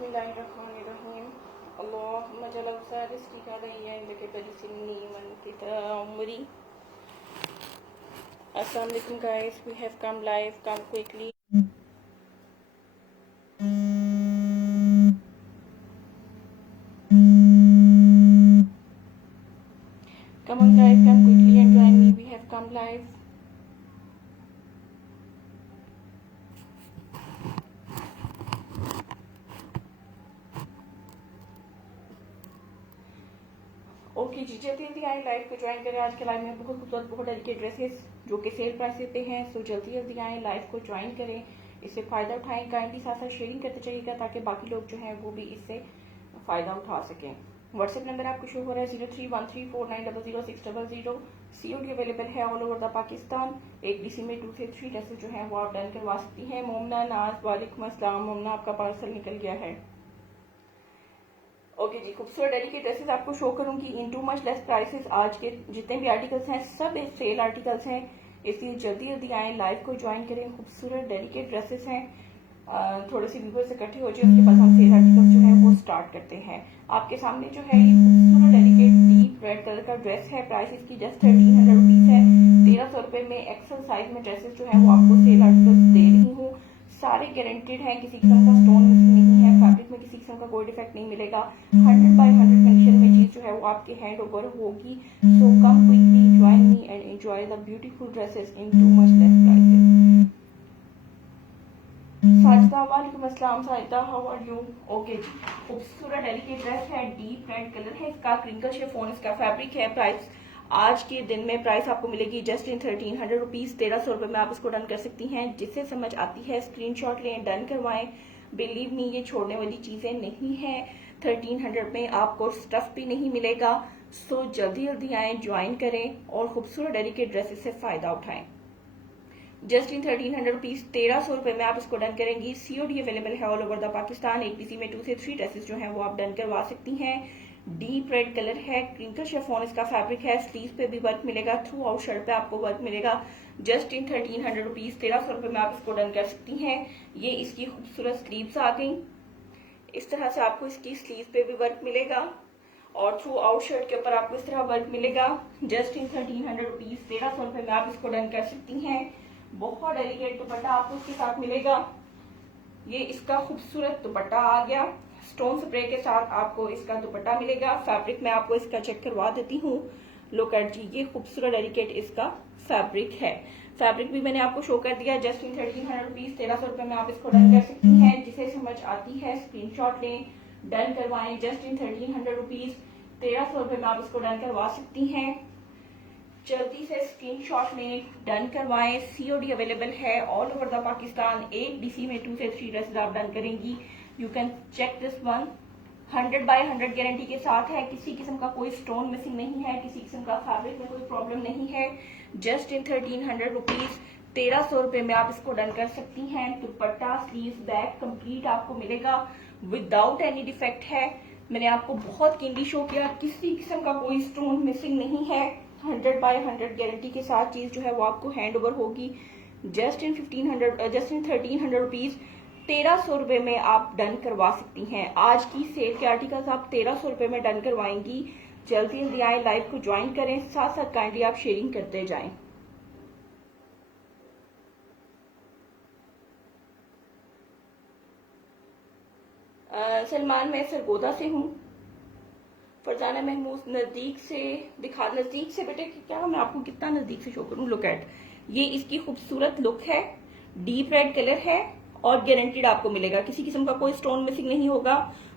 Bismillahirrahmanirrahim. Allahumma jalla usa rizqika alayya indaka barisinni man kita umri. Assalamu alaikum guys, we have come live, come quickly. Come on guys, come quickly and join me, we have come live. Okay ji, जल्दी जल्दी आए live को join करें। आज के live में बहुत खूबसूरत बहुत डेलिकेट ड्रेसेस जो कि सेल प्राइस पे हैं, सो जल्दी जल्दी आए लाइव को ज्वाइन करें, इससे फ़ायदा उठाएं। काइंडली साथ साथ शेयरिंग करते जाइएगा ताकि बाकी लोग जो हैं वो भी इससे फ़ायदा उठा सकें। व्हाट्सएप नंबर आपको शो हो रहा है 031349000600। COD अवेलेबल है ऑल ओवर द पाकिस्तान। एक DC में 2 से 3 ड्रेसेस जो हैं वो आप डन करवा सकती हैं। मोमना नाज, वालेकुम अस्सलाम। मोमना, आपका पार्सल निकल गया है। ओके जी, खूबसूरत डेलिकेट ड्रेसेस आपको शो करूंगी इन टू मच लेस प्राइसेस। आज के जितने भी आर्टिकल्स हैं सब सेल आर्टिकल्स हैं, इसलिए जल्दी जल्दी आए लाइव को ज्वाइन करें। खूबसूरत डेलिकेट ड्रेसेस हैं, थोड़े से व्यूवर्स इकट्ठे हो जाए, उसके बाद हम सेल आर्टिकल्स जो है वो स्टार्ट करते हैं। आपके सामने जो है ये खूबसूरत डेलिकेट डीप रेड कलर का ड्रेस है। प्राइस इसकी जस्ट 1300 रुपीज है। 1300 रुपए में एक्सल साइज में ड्रेसेस जो है वो आपको सेल आर्टिकल्स दे रही हूँ। सारे गारंटेड हैं, किसी किस्म का स्टोन मिसिंग नहीं है, फैब्रिक में किसी किस्म का कोई डिफेक्ट नहीं मिलेगा। 100 बाय 100 कंडीशन में चीज जो है वो आपके हैंड ओवर होगी। So come quickly join me and enjoy the beautiful dresses in too much less prices. Sajida, वालेकुम अस्सलाम। Sajida, how are you? Okay जी, खूबसूरत डेलिकेट ड्रेस है, डीप रेड कलर है इसका, क्रिंकल शिफॉन इसका फैब्रिक है। प्राइस आज के दिन में प्राइस आपको मिलेगी जस्ट इन 1300 रुपीज। 1300 रुपए में आप इसको डन कर सकती हैं। जिससे समझ आती है स्क्रीनशॉट लें, डन करवाएं। बिलीव मी, ये छोड़ने वाली चीजें नहीं है। 1300 में आपको स्टफ भी नहीं मिलेगा। सो जल्दी जल्दी आए, ज्वाइन करें और खूबसूरत डेलिकेट ड्रेसेस से फायदा उठाएं। जस्ट इन 1300 रुपीज, 1300 रुपए में आप इसको डन करेंगी। COD अवेलेबल है ऑल ओवर द पाकिस्तान। एक DC में 2 से 3 ड्रेसेस जो हैं वो आप डन करवा सकती हैं। डीप रेड कलर है, क्रिंकल शिफॉन इसका फैब्रिक है। स्लीव पे भी वर्क मिलेगा, थ्रू आउट शर्ट पे आपको वर्क मिलेगा। जस्ट इन 1300 रुपीज, 1300 रुपए में आप इसको डन कर सकती हैं। ये इसकी खूबसूरत स्लीव्स आ गई। इस तरह से आपको इसकी स्लीव पे भी वर्क मिलेगा और थ्रू आउट शर्ट के ऊपर आपको इस तरह वर्क मिलेगा। जस्ट इन 1300 रुपीज, 1300 रुपए में आप इसको डन कर सकती हैं। बहुत डेलिकेट दुपट्टा आपको इसके साथ मिलेगा। ये इसका खूबसूरत दुपट्टा आ गया, स्टोन स्प्रे के साथ आपको इसका दुपट्टा मिलेगा। फैब्रिक में आपको इसका चेक करवा देती हूँ। लुक एट जी, ये खूबसूरत डेलिकेट इसका फैब्रिक है। फैब्रिक भी मैंने आपको शो कर दिया। जस्ट इन 1300 रुपीज, 1300 रुपए में आप इसको डन कर सकती हैं। जिसे समझ आती है स्क्रीनशॉट लें, डन करवाएं। जस्ट इन 1300 रुपीज, 1300 रुपए में आप इसको डन करवा सकती हैं। जल्दी से स्क्रीनशॉट लें, डन करवाएं। COD अवेलेबल है ऑल ओवर द पाकिस्तान। एक DC में 2 से 3 ड्रेसेस आप डन करेंगी। You can check this one. 100 by 100 guarantee के साथ है। किसी किस्म का कोई स्टोन मिसिंग नहीं है, किसी किस्म का फैब्रिक में कोई प्रॉब्लम नहीं है। जस्ट इन 1300 रुपीज, 1300 रुपए में आप इसको डन कर सकती हैं। दुपट्टा, स्लीव, बैक कंप्लीट आपको मिलेगा, विदाउट एनी डिफेक्ट है। मैंने आपको बहुत क्लीनली शो किया, किसी किस्म का कोई स्टोन मिसिंग नहीं है। 100 बाय 100 गारंटी के साथ चीज जो है वो आपको हैंड ओवर होगी। जस्ट इन 1300 रुपीज, 1300 रुपए में आप डन करवा सकती हैं। आज की सेल के आर्टिकल्स आप 1300 रुपए में डन करवाएंगी। जल्दी जल्दी आए, लाइव को ज्वाइन करें, साथ साथ काइंडली आप शेयरिंग करते जाएं। सलमान, मैं सरगोदा से हूँ। फरजाना महमूद, नजदीक से बेटे क्या मैं आपको कितना नजदीक से शो करूँ। लुक एट, ये इसकी खूबसूरत लुक है, डीप रेड कलर है और गारंटीड आपको मिलेगा। किसी किस्म का कोई स्टोन मिसिंग नहीं होगा।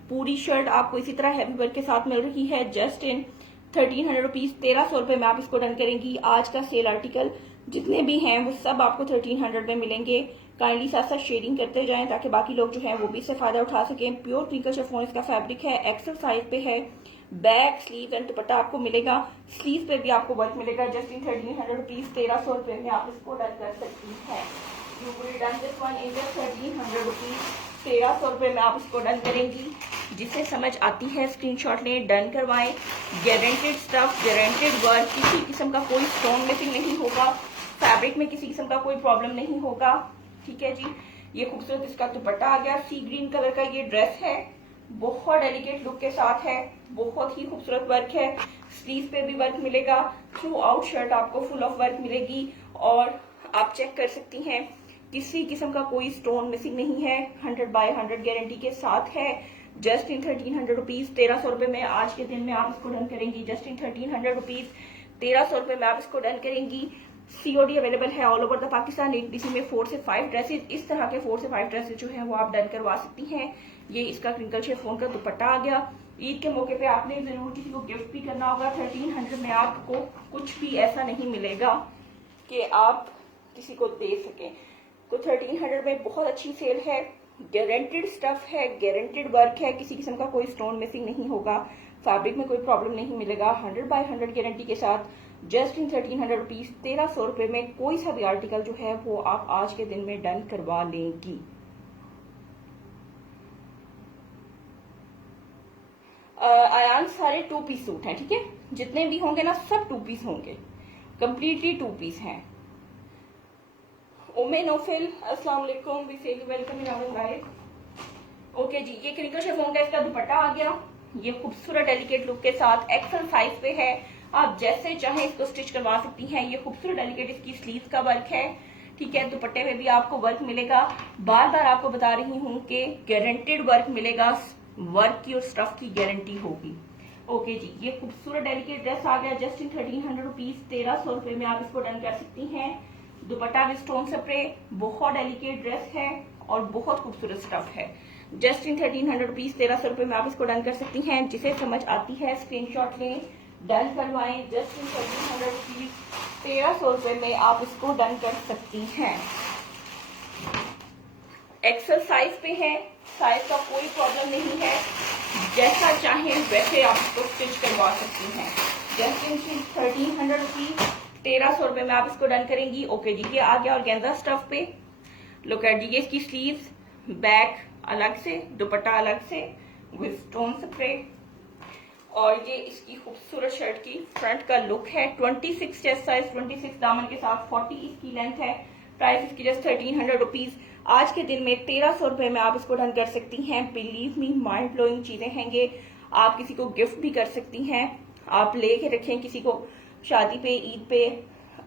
पूरी शर्ट आपको इसी तरह हैवी वर्क के साथ मिल रही है। जस्ट इन 1300 रुपीज, 1300 रुपए में आप इसको डन करेंगी। आज का सेल आर्टिकल जितने भी हैं वो सब आपको 1300 में मिलेंगे। काइंडली साथ साथ शेयरिंग करते जाएं ताकि बाकी लोग जो हैं वो भी इससे फायदा उठा सकें। प्योर क्रिंकल शिफॉन इसका फैब्रिक है, एक्सल साइज पे है। बैक, स्लीव एंड दुपट्टा आपको मिलेगा। स्लीव पे भी आपको वर्क मिलेगा। जस्ट इन 1300 रुपीज, 1300 रुपए में आप इसको डन कर सकती हैं। You will done this one in just 1300 rupees, 1300 रुपए में आप इसको डन करेंगी। जिसे समझ आती है स्क्रीनशॉट लें, डन करवाएं। गारंटेड स्टफ, गारंटेड वर्क, किसी किस्म का कोई स्टोन मिसिंग नहीं होगा। फैब्रिक में किसी किस्म का कोई प्रॉब्लम नहीं होगा। ठीक है जी, ये खूबसूरत इसका दुपट्टा आ गया। सी ग्रीन कलर का ये ड्रेस है, बहुत डेलिकेट लुक के साथ है, बहुत ही खूबसूरत वर्क है। स्लीव पे भी वर्क मिलेगा, थ्रू आउट शर्ट आपको फुल ऑफ वर्क मिलेगी। और आप चेक कर सकती हैं किसी किस्म का कोई स्टोन मिसिंग नहीं है, 100 बाय 100 गारंटी के साथ है। जस्ट इन 1300 रुपीज, 1300 रुपए में आज के दिन में आप इसको डन करेंगी। जस्ट इन 1300 रुपीज, 1300 रुपए में आप इसको डन करेंगी। सीओडी अवेलेबल है ऑल ओवर द पाकिस्तान। एक डीसी में 4 से 5 ड्रेसेस, इस तरह के 4 से 5 ड्रेसेस जो है वो आप डन करवा सकती हैं। ये इसका क्रिंकल शिफॉन का दुपट्टा आ गया। ईद के मौके पे आपने जरूर किसी को गिफ्ट भी करना होगा। 1300 में आपको कुछ भी ऐसा नहीं मिलेगा कि आप किसी को दे सकें। तो 1300 में बहुत अच्छी सेल है, गारंटेड स्टफ है, गारंटेड वर्क है, किसी किस्म का कोई स्टोन मिसिंग नहीं होगा, फैब्रिक में कोई प्रॉब्लम नहीं मिलेगा, 100 बाय 100 गारंटी के साथ। जस्ट इन 1300 रुपीज, 1300 रुपए में कोई सा भी आर्टिकल जो है वो आप आज के दिन में डन करवा लेंगी। आयान सारे 2 पीस सूट हैं, ठीक है, जितने भी होंगे ना सब 2 पीस होंगे, कंप्लीटली 2 पीस हैं। उम्मे नौफिल अस्सलाम वालेकुम, we say welcome in our live. Okay जी, ये क्रिंकल शिफॉन का इसका दुपट्टा आ गया। ये खूबसूरत डेलिकेट लुक के साथ एक्सेल साइज पे है, आप जैसे चाहें इसको स्टिच करवा सकती हैं। ये खूबसूरत डेलिकेट इसकी स्लीव का वर्क है, ठीक है। दुपट्टे में भी आपको वर्क मिलेगा। बार बार आपको बता रही हूँ कि गारंटेड वर्क मिलेगा, वर्क की और स्टफ की गारंटी होगी। ओके जी, ये खूबसूरत डेलिकेट ड्रेस आ गया। जस्ट इन 1300 रुपीज, 1300 रुपए में आप इसको डन कर सकती हैं। दुपट्टा विद स्टोन स्प्रे, बहुत डेलिकेट ड्रेस है और बहुत खूबसूरत स्टफ है। जस्ट इन 1300 रुपीज, 1300 रुपए में आप इसको डन कर सकती हैं। जिसे समझ आती है स्क्रीनशॉट लें, डन करवाएं। जस्ट इन 1300 रुपीज, 1300 रुपए में आप इसको डन कर सकती हैं। एक्सेल साइज पे है, साइज का कोई प्रॉब्लम नहीं है, जैसा चाहें वैसे आप इसको स्टिच करवा सकती हैं। जस्ट इन 1300 रुपीज, 1300 रुपए में आप इसको डन करेंगी। ओके जी, ये आ गया ऑर्गेन्जा स्टफ पे। लुक एट जी, ये इसकी स्लीव्स, बैक अलग से, दुपट्टा अलग से विद स्टोन स्प्रे, और ये इसकी खूबसूरत शर्ट की फ्रंट का लुक है। 26 चेस्ट साइज, 26 दामन के साथ, 40 इसकी लेंथ है। प्राइस इसकी जस्ट 1300 रुपीज। आज के दिन में 1300 रुपए में आप इसको डन कर सकती हैं। बिलीव मी, माइंड ब्लोइंग चीजें हैंगे। आप किसी को गिफ्ट भी कर सकती हैं, आप लेके रखें किसी को, शादी पे, ईद पे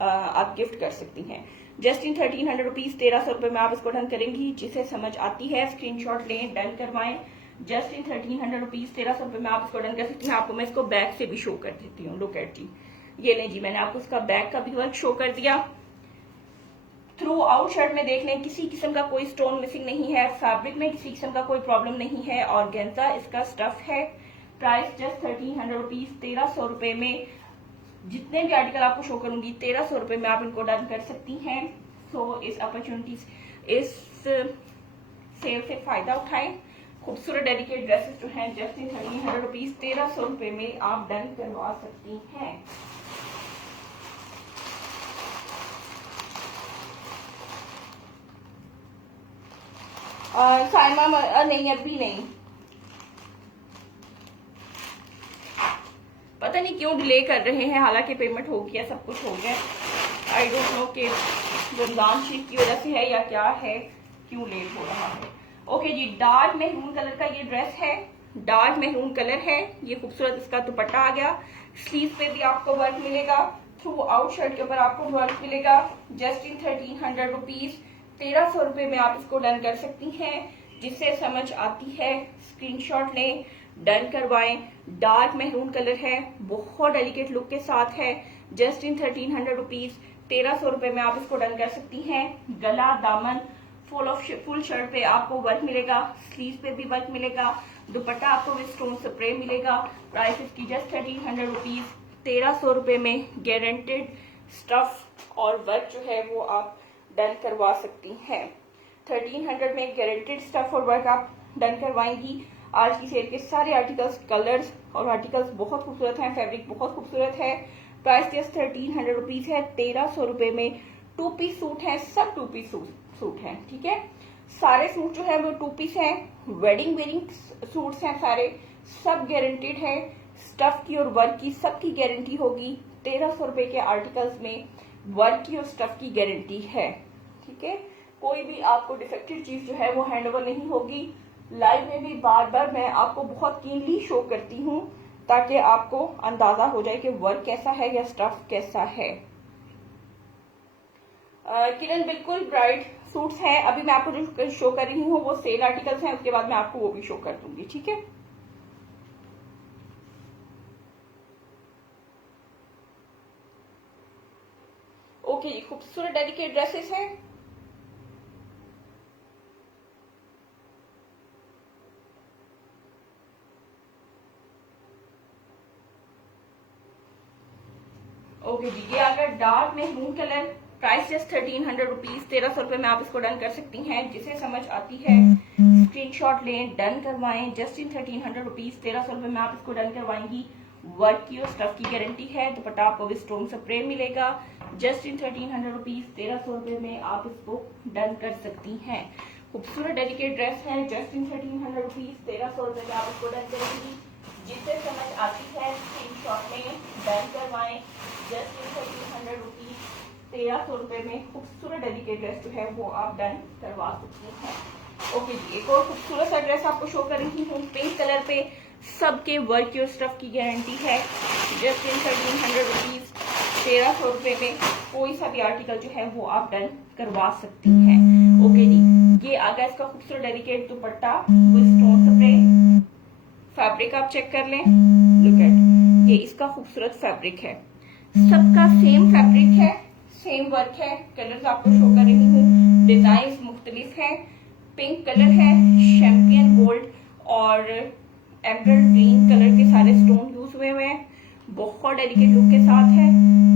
आप गिफ्ट कर सकती हैं। जस्ट इन 1300 रुपीज, 1300 रुपए में आप इसको डन करेंगी। जिसे समझ आती है स्क्रीनशॉट लें, डन करवाएं। जस्ट इन 1300 रुपीज, 1300 रुपए में आप इसको डन कर सकती हैं। आपको मैं इसको बैक से भी शो कर देती हूँ। लुक एट जी, ये लें जी, मैंने आपको इसका बैक का भी वर्क शो कर दिया। थ्रू आउट शर्ट में देख लें, किसी किस्म का कोई स्टोन मिसिंग नहीं है, फैब्रिक में किसी किस्म का कोई प्रॉब्लम नहीं है, ऑर्गेन्जा इसका स्टफ है। प्राइस जस्ट 1300 रुपीज, 1300 रुपए में जितने भी आर्टिकल आपको शो करूंगी 1300 रुपए में आप इनको डन कर सकती हैं। सो इस अपॉर्चुनिटी, इस सेल से फायदा उठाएं। खूबसूरत डेलिकेट ड्रेसेस जो हैं जस्ट इन 1300 रुपीज, 1300 रुपए में आप डन करवा सकती हैं। साइमा नहीं, अभी नहीं, पता नहीं क्यों डिले कर रहे हैं, हालांकि पेमेंट हो गया, सब कुछ हो गया। आई डोंट नो कि रमजान शरीफ की वजह से है या क्या है, क्यों लेट हो रहा है। ओके जी, डार्क मेहरून कलर का ये ड्रेस है, डार्क मेहरून कलर है। ये खूबसूरत इसका दुपट्टा आ गया। स्लीव पे भी आपको वर्क मिलेगा, थ्रू आउट शर्ट के ऊपर आपको वर्क मिलेगा। जस्ट इन 1300 रुपीज, 1300 रुपए में आप इसको डन कर सकती हैं। जिससे समझ आती है स्क्रीनशॉट लें, डन करवाएं। डार्क मेहरून कलर है, बहुत डेलिकेट लुक के साथ है। जस्ट इन 1300 रुपीज, 1300 रुपए में आप इसको डन कर सकती हैं। गला, दामन, फुल शर्ट पे आपको वर्क मिलेगा, स्लीव पे भी वर्क मिलेगा, दुपट्टा आपको विद स्टोन स्प्रे मिलेगा। प्राइस इसकी जस्ट 1300 रुपीज, 1300 रुपए में गारंटेड स्टफ और वर्क जो है वो आप डन करवा सकती हैं। 1300 में गारंटेड स्टफ और वर्क आप डन करवाएंगी। आज की सेल के सारे आर्टिकल्स, कलर्स और आर्टिकल्स बहुत खूबसूरत हैं, फैब्रिक बहुत खूबसूरत है। प्राइस जस्ट 1300 रुपीज है। 1300 रुपए में 2 पीस सूट है, सब 2 पीस सूट है, ठीक है। सारे सूट जो है वो 2 पीस हैं, वेडिंग वेयरिंग सूट्स हैं सारे, सब गारंटेड है। स्टफ की और वर्क की सबकी गारंटी होगी। 1300 रुपए के आर्टिकल्स में वर्क की और स्टफ की गारंटी है, ठीक है। कोई भी आपको डिफेक्टेड चीज जो है वो हैंड ओवर नहीं होगी। लाइव में भी बार बार मैं आपको बहुत कीनली शो करती हूँ ताकि आपको अंदाजा हो जाए कि वर्क कैसा है या स्टफ कैसा है। किरण बिल्कुल ब्राइट सूट्स हैं। अभी मैं आपको जो शो कर रही हूँ वो सेल आर्टिकल्स हैं, उसके बाद मैं आपको वो भी शो कर दूंगी, ठीक है। ओके जी, खूबसूरत डेलिकेट ड्रेसेस हैं। ओके जी, ये अगर dark maroon colour, price just 1300 rupees, 1300 रुपए में आप इसको डन कर सकती हैं। जिसे समझ आती है स्क्रीनशॉट लें, डन करवाएं। जस्ट इन 1300 रुपीज, 1300 रुपए में आप इसको डन करवाएंगी। वर्क की और स्टफ की गारंटी है। दुपट्टा आपको स्टोन स्प्रे मिलेगा। जस्ट इन 1300 रुपीज, 1300 रुपए में आप इसको डन कर सकती हैं। खूबसूरत डेलिकेट ड्रेस है। जस्ट इन 1300 रुपीज, 1300 रुपए में आप इसको डन करेंगी। जिसे समझ आती है स्क्रीनशॉट में डन करवाएं। जस्ट इन 1300 रुपीज, 1300 रुपए में खूबसूरत डेलिकेट ड्रेस जो है वो आप डन करवा सकती हैं। ओके जी, एक और खूबसूरत सा ड्रेस आपको शो कर रही हूँ पिंक कलर पे। सबके वर्क और स्टफ की गारंटी है। जस्ट इन 1300 रुपीज, 1300 रुपए में कोई सा भी आर्टिकल जो है वो आप डन करवा सकती हैं। ओके जी, ये आ गया इसका खूबसूरत delicate dupatta with stone spray. Fabric आप चेक कर लें, लुक एट, ये इसका खूबसूरत फैब्रिक है। सबका सेम फैब्रिक है, सेम वर्क है। कलर्स आपको शो कर रही हूँ, डिजाइन मुख्तलिफ है। पिंक कलर है, शैम्पियन गोल्ड और एमरल्ड ग्रीन कलर के सारे स्टोन यूज हुए हैं। बहुत डेलिकेट लुक के साथ है।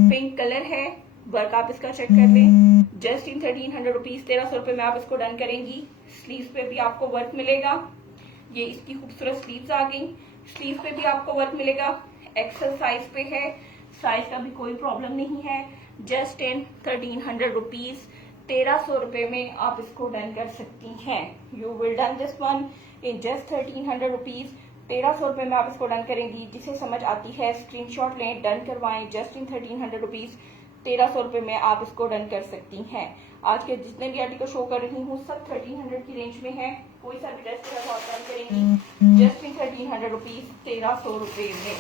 पिंक कलर है, वर्क आप इसका चेक कर लें। जस्ट इन 1300 रुपीज, 1300 रुपए में आप इसको डन करेंगी। स्लीव्स पे भी आपको वर्क मिलेगा। ये इसकी खूबसूरत स्लीव्स आ गई। स्लीव पे भी आपको वर्क मिलेगा। एक्सेल साइज पे है, साइज का भी कोई प्रॉब्लम नहीं है। जस्ट इन 1300 रुपीज, 1300 रुपए में आप इसको डन कर सकती हैं। You will done this one in just 1300 rupees, 1300 रुपए में आप इसको डन करेंगी। जिसे समझ आती है स्क्रीनशॉट लें, डन करवाएं। जस्ट इन 1300 रुपीज, 1300 रुपए में आप इसको डन कर सकती हैं। आज के जितने भी आर्टिकल शो कर रही हूँ सब 1300 की रेंज में है। कोई सा भी ड्रेस जो है आप डन करेंगी जस्ट इन 1300 रुपीज, 1300 रुपए में।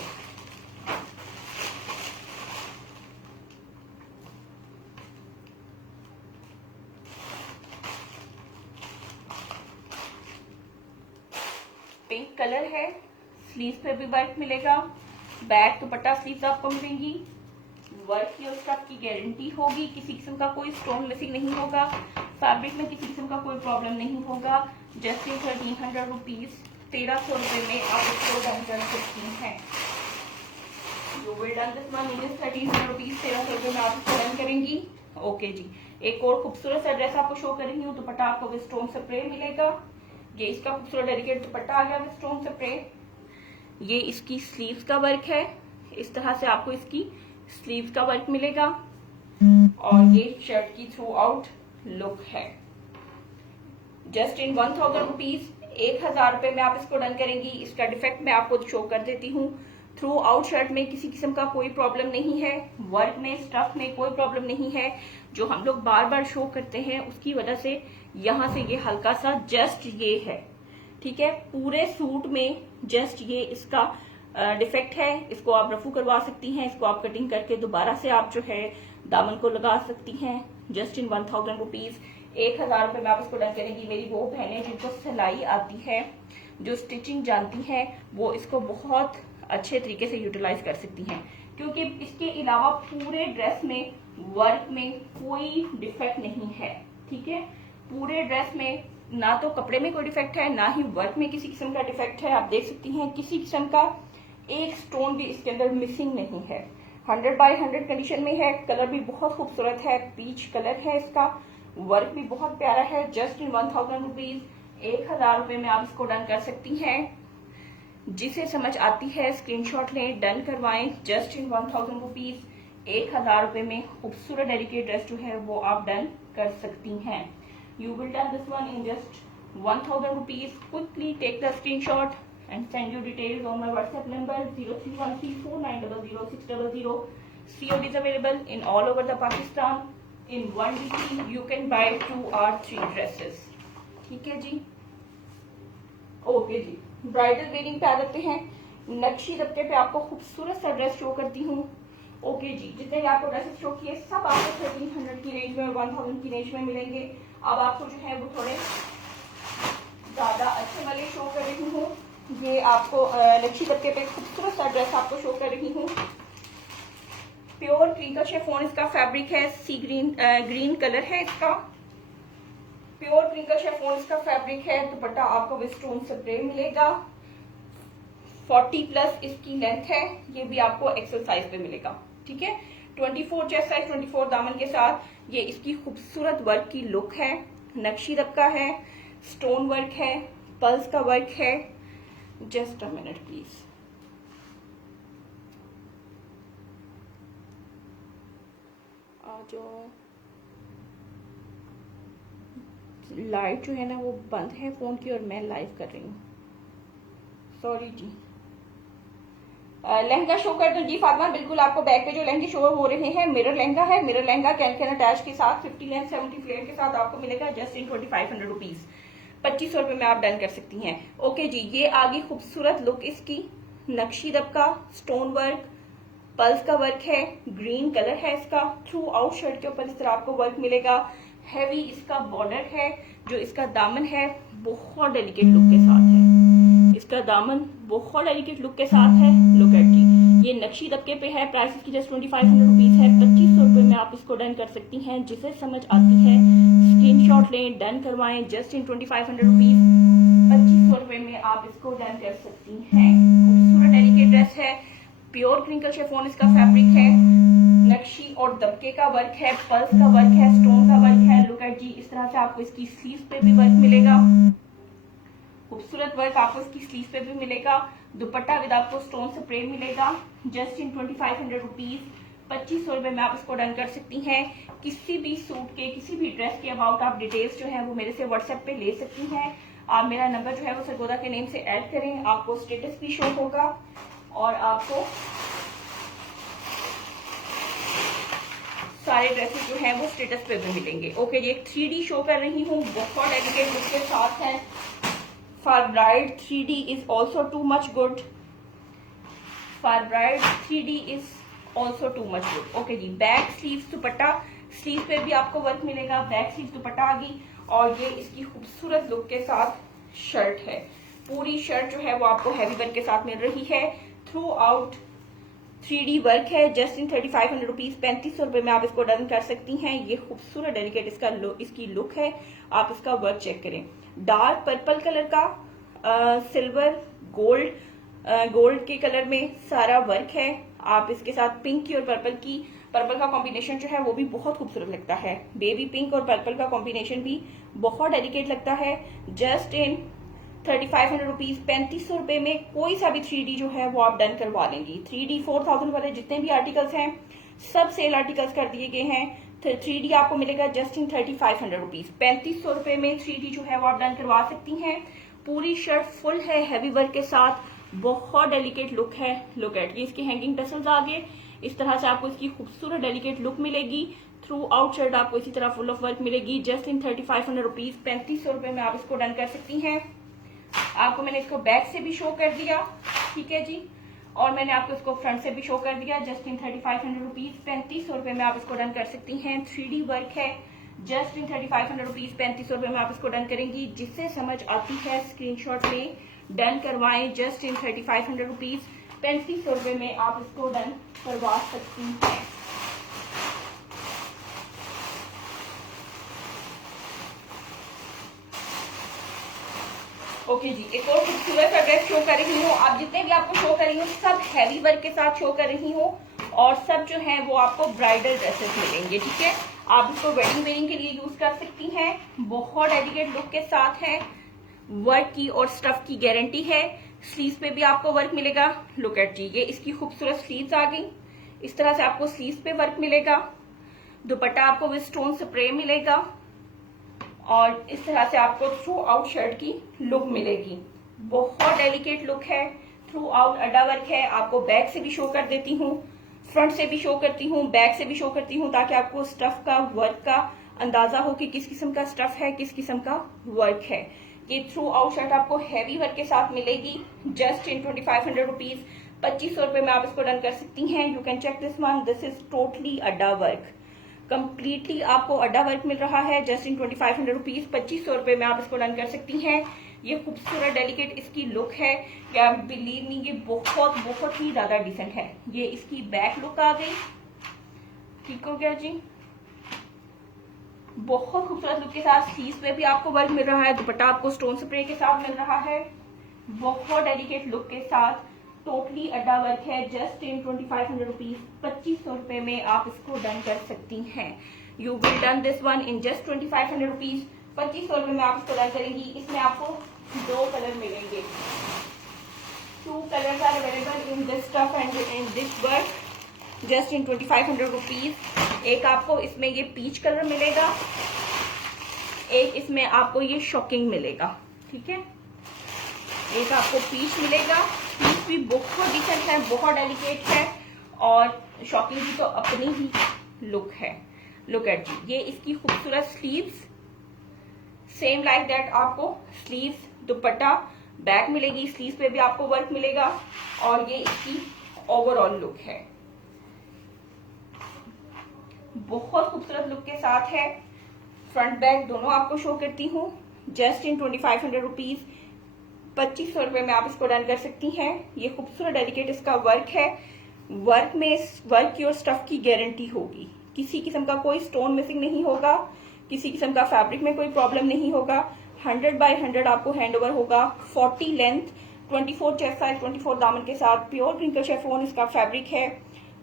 पिंक कलर है, स्लीव पे भी वर्क मिलेगा। बैक दुपट्टा स्लीव्स आपको मिलेंगी। वर्क की और स्टफ की गारंटी होगी। किसी किस्म का कोई स्टोन मिसिंग नहीं होगा। फैब्रिक में किसी किस्म का कोई प्रॉब्लम नहीं होगा। जस्ट इन 1300 रुपीज, 1300 रुपए में आप इसको डन कर सकती हैं। You will done this one in 1300 rupees, 1300 रुपए में आप इसको डन करेंगी। ओके जी, एक और खूबसूरत सा ड्रेस आपको शो कर रही हूँ। दुपट्टा आपको विद स्टोन स्प्रे मिलेगा। ये इसका खूबसूरत डेलिकेट दुपट्टा आ गया विद स्टोन स्प्रे। ये इसकी स्लीव्स का वर्क है। इस तरह से आपको इसकी स्लीव्स का वर्क मिलेगा और ये शर्ट की थ्रू आउट लुक है। जस्ट इन 1000 रुपीज, 1000 रुपए में आप इसको डन करेंगी। इसका डिफेक्ट मैं आपको शो कर देती हूँ। थ्रू आउट शर्ट में किसी किस्म का कोई प्रॉब्लम नहीं है। वर्क में, स्टफ में कोई प्रॉब्लम नहीं है। जो हम लोग बार बार शो करते हैं उसकी वजह से यहाँ से ये हल्का सा जस्ट ये है, ठीक है। पूरे सूट में जस्ट ये इसका डिफेक्ट है। इसको आप रफू करवा सकती हैं। इसको आप कटिंग करके दोबारा से आप जो है दामन को लगा सकती हैं। जस्ट इन 1000 रुपीज, 1000 रुपए में आप इसको डन करेंगी। मेरी वो बहनें जिनको सिलाई आती है, जो स्टिचिंग जानती हैं, वो इसको बहुत अच्छे तरीके से यूटिलाइज कर सकती हैं, क्योंकि इसके अलावा पूरे ड्रेस में वर्क में कोई डिफेक्ट नहीं है, ठीक है। पूरे ड्रेस में ना तो कपड़े में कोई डिफेक्ट है, ना ही वर्क में किसी किस्म का डिफेक्ट है। आप देख सकती हैं किसी किस्म का एक स्टोन भी इसके अंदर मिसिंग नहीं है। 100 बाय 100 कंडीशन में है। कलर भी बहुत खूबसूरत है, पीच कलर है इसका। वर्क भी बहुत प्यारा है। जस्ट इन 1000 रुपीज, 1000 रुपए में आप इसको डन कर सकती हैं। जिसे समझ आती है स्क्रीनशॉट लें, डन करवाएं। जस्ट इन 1000 रुपीज, 1000 रुपए में खूबसूरत डेलिकेट ड्रेस जो है वो आप डन कर सकती हैं। You will done this one in just 1000 rupees. Quickly take the screenshot and send your details on my WhatsApp number 031349000600. COD is available in all over the Pakistan. in one rupee you can buy 2 or 3 dresses. ठीक है जी, okay जी। Bridal wearing पे आ जाते हैं। नक्शी दबके पे आपको खूबसूरत सा dress show करती हूँ। ओके जी, जितने भी आपको ड्रेसेस शो किए सब आपको 1300 की रेंज में, 1000 की रेंज में मिलेंगे। अब आपको जो है वो थोड़े ज्यादा अच्छे वाले शो कर रही हूँ। ये आपको नक्शी दबके पे खूबसूरत सा ड्रेस आपको शो कर रही हूँ। प्योर क्रिंकल शिफॉन इसका फैब्रिक है, सी ग्रीन कलर है इसका। प्योर क्रिंकल शिफॉन इसका फैब्रिक है। दुपट्टा आपको विद स्टोन स्प्रे मिलेगा। 40+ इसकी लेंथ है। ये भी आपको एक्सेल साइज पे मिलेगा। ठीक है, 24 चेस्ट साइज, 24 दामन के साथ। ये इसकी खूबसूरत वर्क की लुक है। नक्शी दबका है, स्टोन वर्क है, पल्स का वर्क है। Just a minute please. जो लाइट जो है ना वो बंद है फोन की और मैं लाइव कर रही हूँ, सॉरी जी। लहंगा शो कर दो जी फातिमा। बिल्कुल, आपको बैक पे जो लहंगे शो हो रहे हैं मिरर लहंगा है। मिरर लहंगा कैन अटैच के साथ 50 लेंथ 70 फ्लेयर के साथ आपको मिलेगा जस्ट इन 2500 रुपीज। 2500 रुपए में आप डन कर सकती हैं। ओके जी, ये आगे खूबसूरत लुक इसकी। नक्शी दबका, स्टोन वर्क, पल्स का वर्क है, ग्रीन कलर है इसका। थ्रू आउट शर्ट के ऊपर इस तरह आपको वर्क मिलेगा। हैवी इसका बॉर्डर है। जो इसका दामन है बहुत डेलिकेट लुक के साथ है। इसका दामन बहुत डेलिकेट लुक के साथ है। लुक एट जी, ये नक्शी दबके पे है। प्राइस इसकी जस्ट 2500 रुपीज है। 2500 रुपए में आप इसको डन कर सकती हैं। जिसे समझ आती है स्क्रीनशॉट लें, डन करवाएं। जस्ट इन 2500 रुपीज, 2500 रुपए में आप इसको डन कर सकती हैं। खूबसूरत डेलिकेट ड्रेस है। प्योर क्रिंकल शिफॉन इसका फैब्रिक है। नक्शी और दबके का वर्क है, पल्स का वर्क है, स्टोन का वर्क है। लुक एट जी, इस तरह से आपको इसकी स्लीव पे भी वर्क मिलेगा। खूबसूरत वर्क आपको इसकी स्लीव पे भी मिलेगा। दुपट्टा विद आपको स्टोन स्प्रे मिलेगा। जस्ट इन 2500 रुपीज, 2500 रुपए में आप इसको डन कर सकती हैं। किसी भी सूट के, किसी भी ड्रेस के अबाउट आप डिटेल्स जो है वो मेरे से व्हाट्सएप पे ले सकती हैं। आप मेरा नंबर जो है वो सरगोदा के नेम से ऐड करें, आपको स्टेटस भी शो होगा और आपको सारे ड्रेसेस जो हैं वो स्टेटस पे भी मिलेंगे। ओके जी, एक 3D शो कर रही हूँ, बहुत डेलिकेट लुक के साथ है। For bride 3D is also too much good. For bride 3D is also too much good. Okay जी, बैक स्लीव दुपट्टा, स्लीव पे भी आपको वर्क मिलेगा। बैक स्लीव दुपट्टा आ गई और ये इसकी खूबसूरत लुक के साथ शर्ट है। पूरी शर्ट जो है वो आपको हैवी वर्क के साथ मिल रही है। थ्रू आउट 3D वर्क है। जस्ट इन 3500 रुपीज, 3500 रुपए में आप इसको डन कर सकती हैं। ये खूबसूरत डेलिकेट इसकी लुक है। आप इसका वर्क चेक करें। डार्क पर्पल कलर का सिल्वर गोल्ड के कलर में सारा वर्क है। आप इसके साथ पिंक की और पर्पल का कॉम्बिनेशन जो है वो भी बहुत खूबसूरत लगता है। बेबी पिंक और पर्पल का कॉम्बिनेशन भी बहुत डेलिकेट लगता है। जस्ट इन 3500 रुपीज, 3500 रुपए में कोई सा भी 3D जो है वो आप डन करवा लेंगी। 3D 4000 वाले जितने भी आर्टिकल्स हैं सब सेल आर्टिकल्स कर दिए गए हैं। 3D आपको मिलेगा जस्ट इन 3500 रुपीज। 3500 रुपए में 3D जो है वो आप डन करवा सकती हैं। पूरी शर्ट फुल है हैवी वर्क के साथ, बहुत डेलिकेट लुक है। लुक एट ये इसके हैंगिंग टसल्स आगे इस तरह से आपको इसकी खूबसूरत डेलिकेट लुक मिलेगी। थ्रू आउट शर्ट आपको इसी तरह फुल ऑफ वर्क मिलेगी। जस्ट इन 3500 रुपीज, 3500 रुपए में आप इसको डन कर सकती हैं। आपको मैंने इसको बैक से भी शो कर दिया, ठीक है जी, और मैंने आपको इसको फ्रंट से भी शो कर दिया। जस्ट इन 3500 रुपीज, 3500 रुपए में आप इसको डन कर सकती हैं। 3D वर्क है। जस्ट इन 3500 रुपीज, 3500 रुपए में आप इसको डन करेंगी। जिससे समझ आती है स्क्रीनशॉट में डन करवाएं। जस्ट इन 3500 रुपीज, 3500 रुपए में आप इसको डन करवा सकती हैं। ओके जी, एक और खूबसूरत सा ड्रेस शो कर रही हूँ। आप जितने भी आपको शो कर रही हूँ सब हैवी वर्क के साथ शो कर रही हूँ और सब जो है वो आपको ब्राइडल ड्रेसेस मिलेंगे। ठीक है, आप इसको वेडिंग वेयरिंग के लिए यूज कर सकती हैं। बहुत डेलिकेट लुक के साथ है। वर्क की और स्टफ की गारंटी है। स्लीव्स पे भी आपको वर्क मिलेगा। लुक एट जी, ये इसकी खूबसूरत स्लीव्स आ गई। इस तरह से आपको स्लीव्स पे वर्क मिलेगा। दुपट्टा आपको विद स्टोन स्प्रे मिलेगा और इस तरह से आपको थ्रू आउट शर्ट की लुक मिलेगी। बहुत डेलिकेट लुक है। थ्रू आउट अड्डा वर्क है। आपको बैक से भी शो कर देती हूँ। फ्रंट से भी शो करती हूँ, बैक से भी शो करती हूँ, ताकि आपको स्टफ का वर्क का अंदाजा हो कि किस किस्म का स्टफ है, किस किस्म का वर्क है। ये थ्रू आउट शर्ट आपको हैवी वर्क के साथ मिलेगी जस्ट इन 2500 रुपीज। 2500 रुपए में आप इसको डन कर सकती हैं। You can check this one, this is totally adda work, completely आपको अड्डा वर्क मिल रहा है जस्ट इन 2500 रुपीज। 2500 रुपए में आप इसको डन कर सकती हैं। ये खूबसूरत डेलिकेट इसकी लुक है, या बिलीव मी ये बहुत बहुत ही ज्यादा डिसेंट है। ये इसकी बैक लुक आ गई, ठीक हो गया जी, बहुत खूबसूरत लुक के साथ। स्लीव्स पे भी आपको वर्क मिल रहा है, दुपट्टा आपको स्टोन स्प्रे के साथ मिल रहा है, बहुत डेलिकेट लुक के साथ, टोटली अड्डा वर्क है जस्ट इन 2500 रुपीज। 2500 रुपए में आप इसको डन कर सकती हैं। You will done this one in just 2500 rupees. 2500 रुपए में आप इसको डन करेंगी। इसमें आपको 2 कलर मिलेंगे, 2 colours are available in this stuff and in this work just in 2500 rupees. एक आपको इसमें ये पीच कलर मिलेगा, एक इसमें आपको ये शॉकिंग मिलेगा, ठीक है। एक आपको पीच मिलेगा, पीच भी बहुत डिसेंट है, बहुत डेलिकेट है, और शॉकिंग की तो अपनी ही लुक है। लुक एट जी, ये इसकी खूबसूरत स्लीव्स, सेम लाइक दैट आपको स्लीव्स, दुपट्टा, बैक मिलेगी, स्लीव्स पे भी आपको वर्क मिलेगा, और ये इसकी ओवरऑल लुक है, बहुत खूबसूरत लुक के साथ है। फ्रंट बैक दोनों आपको शो करती हूँ जस्ट इन 2500 रुपीज। 2500 रुपए में आप इसको डन कर सकती हैं। ये खूबसूरत डेलिकेट इसका वर्क है, वर्क में वर्क की और स्टफ की गारंटी होगी, किसी किस्म का कोई स्टोन मिसिंग नहीं होगा, किसी किस्म का फैब्रिक में कोई प्रॉब्लम नहीं होगा। 100 बाय 100 आपको हैंड ओवर होगा। 40 लेंथ, 24 चेस्ट साइज, 24 दामन के साथ, प्योर क्रिंकल शिफॉन इसका फैब्रिक है।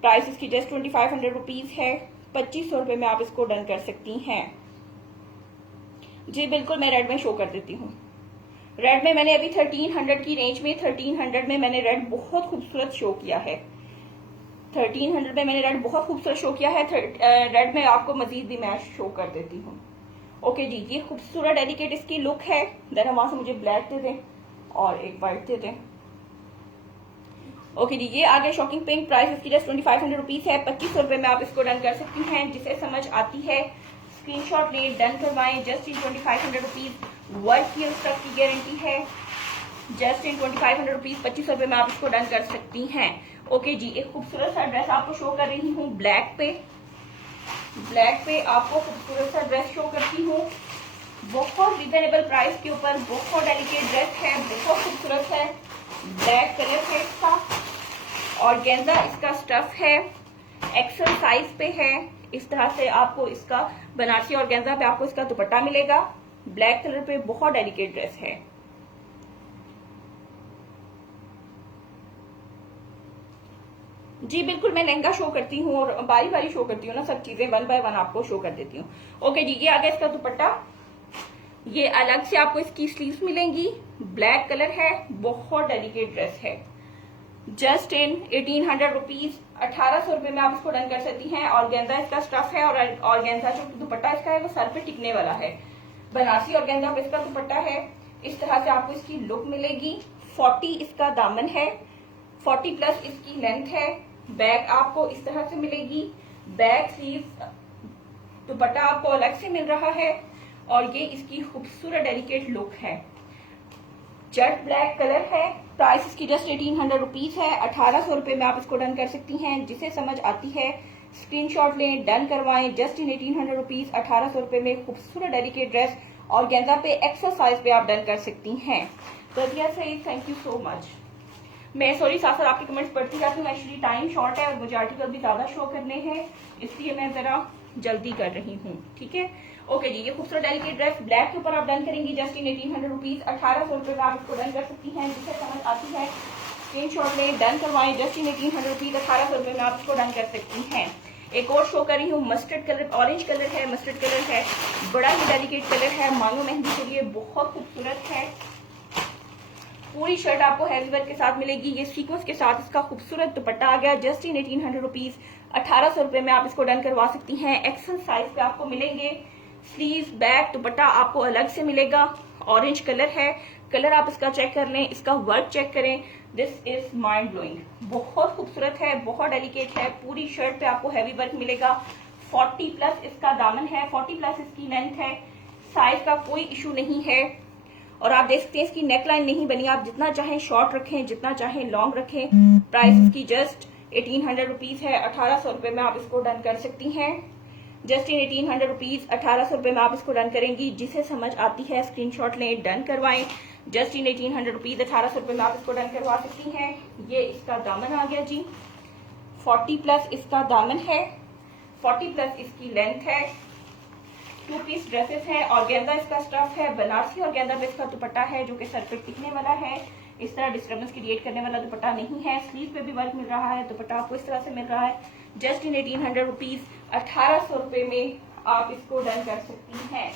प्राइस इसकी जस्ट 2500 रुपीज है। 2500 रुपए में आप इसको डन कर सकती हैं। जी बिल्कुल, मैं रेड में शो कर देती हूँ। रेड में मैंने अभी 1300 की रेंज में, 1300 में मैंने रेड बहुत खूबसूरत शो किया है। 1300 में मैंने रेड बहुत खूबसूरत शो किया है। रेड में आपको मजीद भी मैं शो कर देती हूँ। ओके जी, ये खूबसूरत डेलिकेट इसकी लुक है। देन वहां से मुझे ब्लैक दे दें और एक व्हाइट दे दें। ओके जी, ये आगे शॉकिंग पिंक, प्राइस इसकी जस्ट 2500 रुपीज है। 2500 रुपए में आप इसको डन कर सकती हैं। जिसे समझ आती है स्क्रीनशॉट ले, डन करवाएं जस्ट इन 2500 रुपीज। वर्क की स्टफ की गारंटी है जस्ट इन 2500 रुपीज। 2500 रुपए में आप इसको डन कर सकती हैं। ओके जी, एक खूबसूरत सा ड्रेस आपको शो कर रही हूँ ब्लैक पे। ब्लैक पे आपको खूबसूरत सा ड्रेस शो करती हूँ, बहुत रिजनेबल प्राइस के ऊपर, बहुत डेलिकेट ड्रेस है, बहुत खूबसूरत है। ब्लैक कलर है इसका, और गेंजा इसका स्टफ है, एक्सेल साइज पे है। इस तरह से आपको इसका बनारसी और गेंजा पे आपको इसका दुपट्टा मिलेगा। ब्लैक कलर पे बहुत डेलिकेट ड्रेस है। जी बिल्कुल, मैं लहंगा शो करती हूँ और बारी बारी शो करती हूँ ना, सब चीजें वन बाय वन आपको शो कर देती हूँ। ओके जी, ये आ गया इसका दुपट्टा। ये अलग से आपको इसकी स्लीव्स मिलेंगी, ब्लैक कलर है, बहुत डेलिकेट ड्रेस है। Just in 1800 rupees. 1800 रुपए में आप इसको डन कर सकती हैं। ऑर्गेन्जा इसका स्टफ है, और ऑर्गेन्जा जो दुपट्टा इसका है वो सर पे टिकने वाला है। बनारसी ऑर्गेन्जा पे इसका दुपट्टा है। इस तरह से आपको इसकी लुक मिलेगी। 40 इसका दामन है, 40 प्लस इसकी लेंथ है। बैक आपको इस तरह से मिलेगी, बैक स्लीव, दुपट्टा आपको अलग से मिल रहा है, और ये इसकी खूबसूरत डेलिकेट लुक है। जेट ब्लैक कलर है। प्राइस इसकी जस्ट 1800 रुपीज है। 1800 रुपए में आप इसको डन कर सकती हैं। जिसे समझ आती है स्क्रीनशॉट लें, डन करवाएं जस्ट इन 1800 रुपीज। 1800 रुपए में खूबसूरत डेलिकेट ड्रेस और गेंजा पे एक्सेल साइज पे आप डन कर सकती हैं। तो थैंक यू सो मच। मैं सॉरी साथ साथ आपके कमेंट्स पढ़ती जाती हूँ, एक्चुअली टाइम शॉर्ट है और मुझे आर्टिकल भी ज्यादा शो करने हैं, इसलिए मैं जरा जल्दी कर रही हूँ, ठीक है। ओके जी, ये खूबसूरत डेलिकेट ड्रेस ब्लैक के ऊपर आप डन करेंगी जस्ट इन 1800 रुपीज। 1800 रुपए में आप इसको डन कर सकती हैं। जिसे समझ आती है स्क्रीनशॉट लें, डन करवाएं जस्ट इन 1800 रुपीज। 1800 रुपए में आप इसको डन कर सकती हैं। एक और शो कर रही हूँ, मस्टर्ड कलर, ऑरेंज कलर है, मस्टर्ड कलर है, बड़ा ही डेलिकेट कलर है, मांगो मेहंदी के लिए बहुत खूबसूरत है। पूरी शर्ट आपको हैवी वर्क के साथ मिलेगी। ये सीक्वेंस के साथ इसका खूबसूरत दुपट्टा आ गया जस्ट इन 1800 रुपीज। 1800 रुपए में आप इसको डन करवा सकती हैं। एक्सेल साइज पे आपको मिलेंगे। स्लीव्स, बैक, दुपट्टा आपको अलग से मिलेगा। ऑरेंज कलर है, कलर आप इसका चेक कर लें, इसका वर्क चेक करें। दिस इज माइंड ब्लोइंग, बहुत खूबसूरत है, बहुत डेलिकेट है। पूरी शर्ट पे आपको हैवी वर्क मिलेगा। 40 प्लस इसका दामन है, 40 प्लस इसकी लेंथ है। साइज का कोई इशू नहीं है। और आप देख सकते हैं इसकी नेकलाइन नहीं बनी, आप जितना चाहें शॉर्ट रखें, जितना चाहें लॉन्ग रखें। प्राइस इसकी जस्ट 1800 रुपीज है। 1800 रुपए में आप इसको डन कर सकती हैं। जस्ट इन 1800 रुपीज, 1800 रुपए में आप इसको डन करेंगी। जिसे समझ आती है स्क्रीनशॉट लें, डन करवाएं। जस्ट इन 1800 रुपीज, 1800 रुपए में आप इसको डन करवा सकती हैं। ये इसका दामन आ गया जी, 40 प्लस इसका दामन है, 40 प्लस इसकी लेंथ है। 2 पीस ड्रेसेस है, ऑर्गेन्जा इसका स्टफ है, बनारसी ऑर्गेन्जा में इसका दुपट्टा है जो कि सर पे टिकने वाला है। इस तरह डिस्टर्बेंस क्रिएट करने वाला दुपट्टा नहीं है। स्लीव पे भी वर्क मिल रहा है, दुपट्टा आपको इस तरह से मिल रहा है। जस्ट इन 1800 रुपीज, 1800 रुपए में आप इसको डन कर सकती हैं।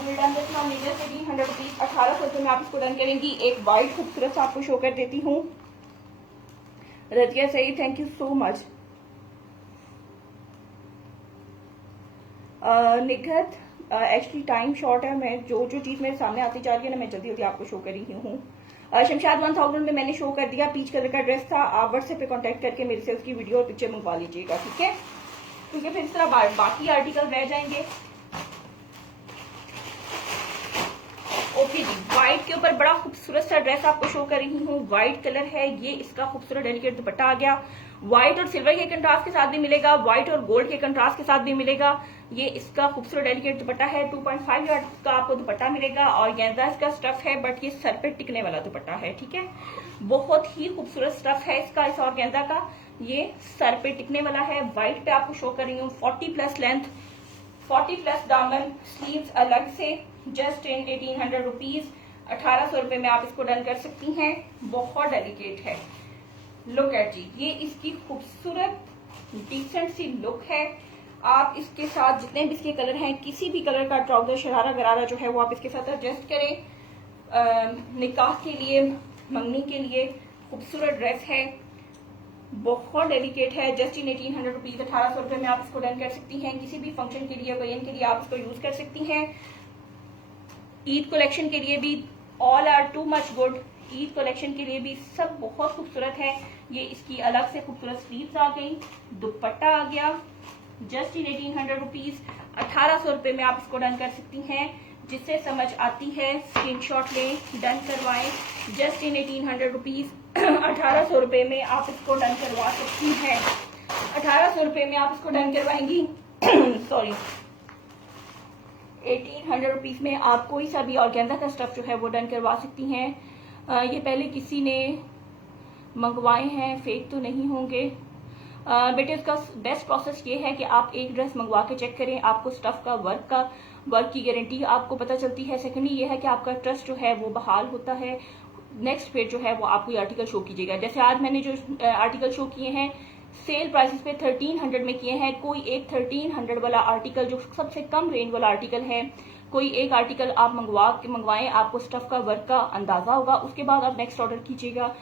1800 रुपीज, 1800 रुपए में आप इसको डन करेंगी। एक वाइट खूबसूरत आपको शो कर देती हूँ। रजिया सही, thank you so much. निगत, actually time short है, मैं जो चीज मेरे सामने आती जा रही है ना, मैं जल्दी जल्दी आपको शो कर रही हूँ। शमशाद 1000 में मैंने शो कर दिया, पीच कलर का ड्रेस था। आप व्हाट्सएप पे कांटेक्ट करके मेरे से उसकी वीडियो और पिक्चर मंगवा लीजिएगा, ठीक है? क्योंकि फिर इस तरह बाकी आर्टिकल रह जाएंगे। ओके जी, व्हाइट के ऊपर बड़ा खूबसूरत सा ड्रेस आपको शो कर रही हूँ। व्हाइट कलर है, ये इसका खूबसूरत डेलिकेट दुपट्टा आ गया। व्हाइट और सिल्वर के कंट्रास्ट के साथ भी मिलेगा, व्हाइट और गोल्ड के कंट्रास्ट के साथ भी मिलेगा। ये इसका खूबसूरत डेलिकेट दुपट्टा है। 2.5 यार्ड का आपको दुपट्टा मिलेगा। और गेंजा इसका स्टफ है, बट ये सर पे टिकने वाला दुपट्टा है, ठीक है? बहुत ही खूबसूरत स्टफ है इसका, इस और गेंजा का। ये सर पे टिकने वाला है। व्हाइट पे आपको शो कर रही हूँ। 40 प्लस लेंथ, 40 प्लस दामन, स्लीव्स अलग से। जस्ट इन 1800 रुपीज, 1800 रुपए में आप इसको डन कर सकती हैं। बहुत डेलिकेट है। लुक एट जी, ये इसकी खूबसूरत डिसेंट सी लुक है। आप इसके साथ जितने भी इसके कलर हैं, किसी भी कलर का ट्राउजर, शरारा गरारा जो है वो आप इसके साथ एडजस्ट करें। निकाह के लिए, मंगनी के लिए खूबसूरत ड्रेस है, बहुत डेलिकेट है। जस्ट इन 1800 रुपीज, 1800 रुपए में आप इसको डन कर सकती हैं। किसी भी फंक्शन के लिए, ओकेजन के लिए आप इसको यूज कर सकती हैं। ईद कलेक्शन के लिए भी all are too much good. Eid collection के लिए भी सब बहुत खूबसूरत है। ये इसकी अलग से खूबसूरत स्लीव्स आ गई, दुपट्टा आ गया। जस्ट इन 1800 रुपीज, 1800 रुपए में आप इसको डन कर सकती हैं। जिससे समझ आती है स्क्रीनशॉट लें, डन करवाएं। जस्ट इन 1800 रुपीज, 1800 रुपए में आप इसको डन करवा सकती हैं। 1800 रुपए में आप इसको डन करवाएंगी। सॉरी, 1800 रुपीज में आप कोई सा भी ऑर्गेन्जा का स्टफ जो है वो डन करवा सकती हैं। ये पहले किसी ने मंगवाए हैं, फेक तो नहीं होंगे। बेटे इसका बेस्ट प्रोसेस ये है कि आप एक ड्रेस मंगवा के चेक करें, आपको स्टफ का वर्क की गारंटी आपको पता चलती है। सेकेंडली ये है कि आपका ट्रस्ट जो है वो बहाल होता है। नेक्स्ट फिर जो है वो आप कोई आर्टिकल शो कीजिएगा। जैसे आज मैंने जो आर्टिकल शो किए हैं सेल प्राइसेस पे 1300 में किए हैं। कोई एक 1300 वाला आर्टिकल जो सबसे कम रेंज वाला आर्टिकल है, कोई एक आर्टिकल आप मंगवाएं, आपको स्टफ का वर्क का अंदाजा होगा। उसके बाद आप नेक्स्ट ऑर्डर कीजिएगा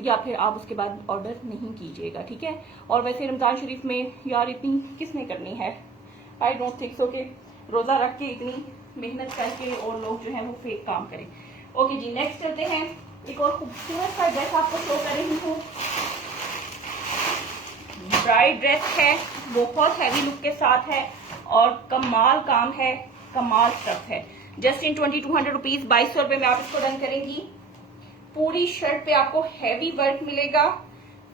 या फिर आप उसके बाद ऑर्डर नहीं कीजिएगा, ठीक है? और वैसे रमजान शरीफ में यार इतनी किसने करनी है? आई डोंट थिंक सो कि रोजा रख के इतनी मेहनत करके और लोग जो है वो फेक काम करें। ओके जी, नेक्स्ट चलते हैं। एक और खूबसूरत सा ड्रेस आपको शो कर रही हूँ। ब्राइड ड्रेस है, बहुत हैवी लुक के साथ है और कमाल काम है, कमाल स्टफ है। जस्ट इन 2200 रुपीज, 2200 रुपए में आप इसको डन करेंगी। पूरी शर्ट पे आपको हैवी वर्क मिलेगा।